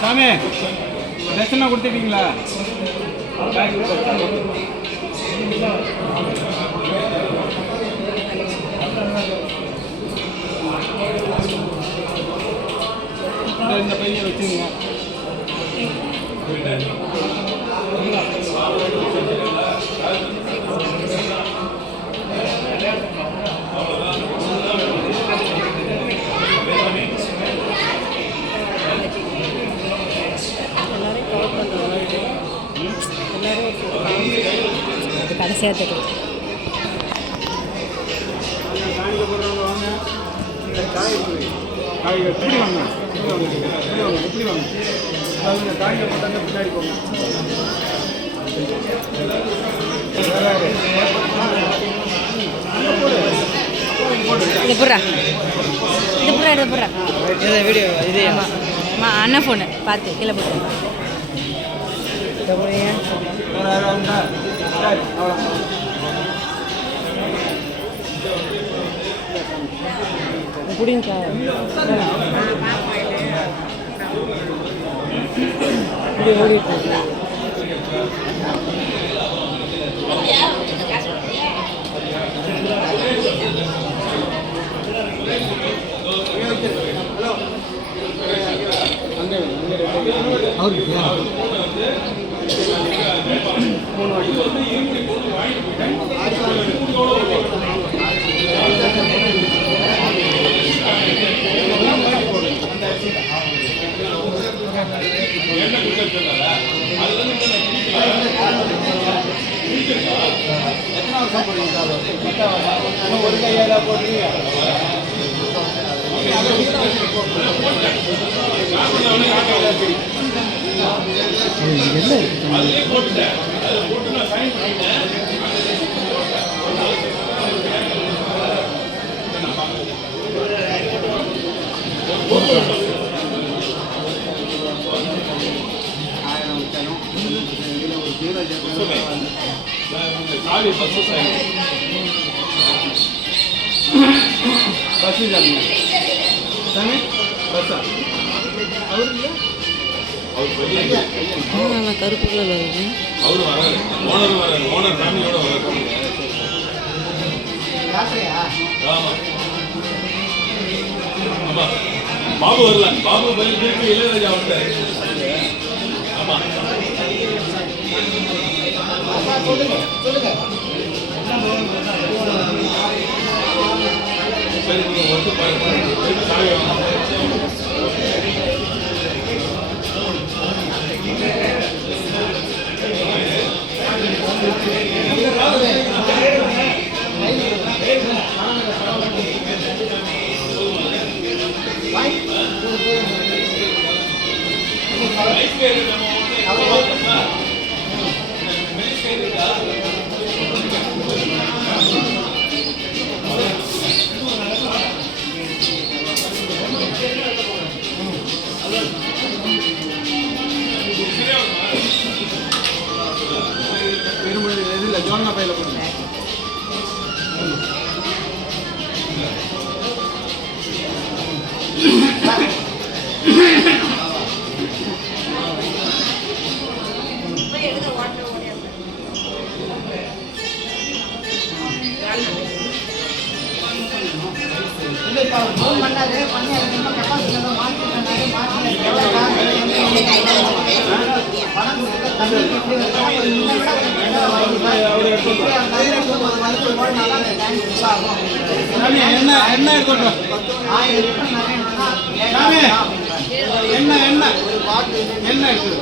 சாமி தட்சணை கொடுத்துட்டீங்களா? இந்த பையனை வச்சுங்க. கடைசியாக தெரியும். காய்கறி எப்படி வாங்க எப்படி வாங்க காய்கறி போட்டாங்க பின்னாடி போங்க. இது புறா வீடியோ இது அண்ணன் ஃபோனு பார்த்து கீழே போட்டு புடிங்கக்கா ஓடிட்டு ஒரு கையால போடுறீங்க. பஸ் கருப்பு பாபு வரல. பாபு திருப்பி இளையராஜா வந்தாரு. ஆமா சொல்லுங்க ஜோன்னா பையில போடுங்க. என்ன இருக்கட்டும் என்ன இருக்குது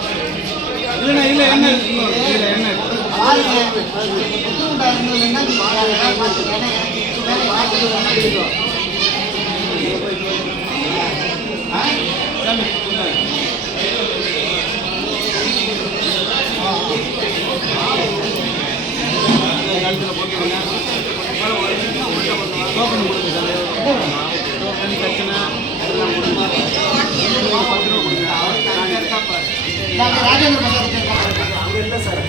இல்லைண்ணா இல்லை என்ன இல்லை என்ன கழுத்தில் போட்டுருங்க. டோக்கன் கொடுங்க சார். டோக்கன் பிரச்சனை எல்லாம் கொடுங்க. 10 ரூபா கொடுங்க. அங்கே இல்லை சார்.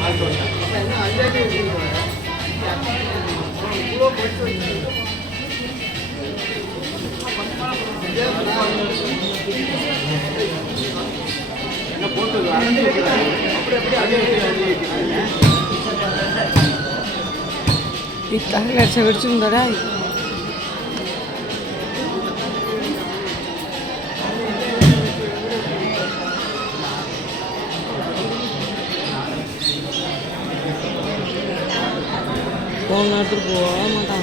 என்ன போட்டு அடைஞ்சி வைக்கிறாங்க. அப்படி அடைஞ்சி வைக்கிறாங்க. Kita seberjum darai. Kau nak terbuat mata.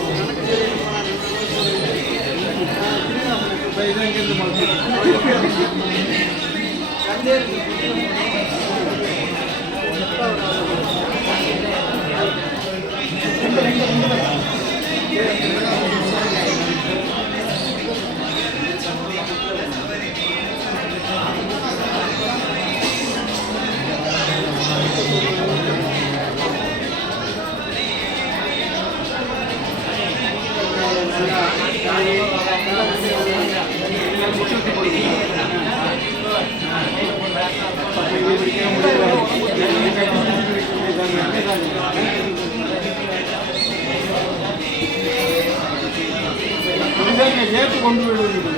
ஏற்று கொண்டு விடுவீங்க.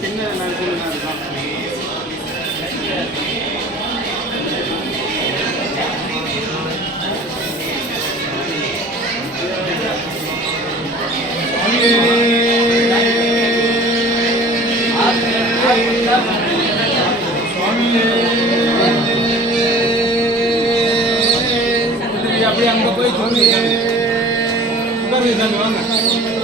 சின்ன நடக்கும். அப்படியே அங்கே போய் சொல்லி வாங்க.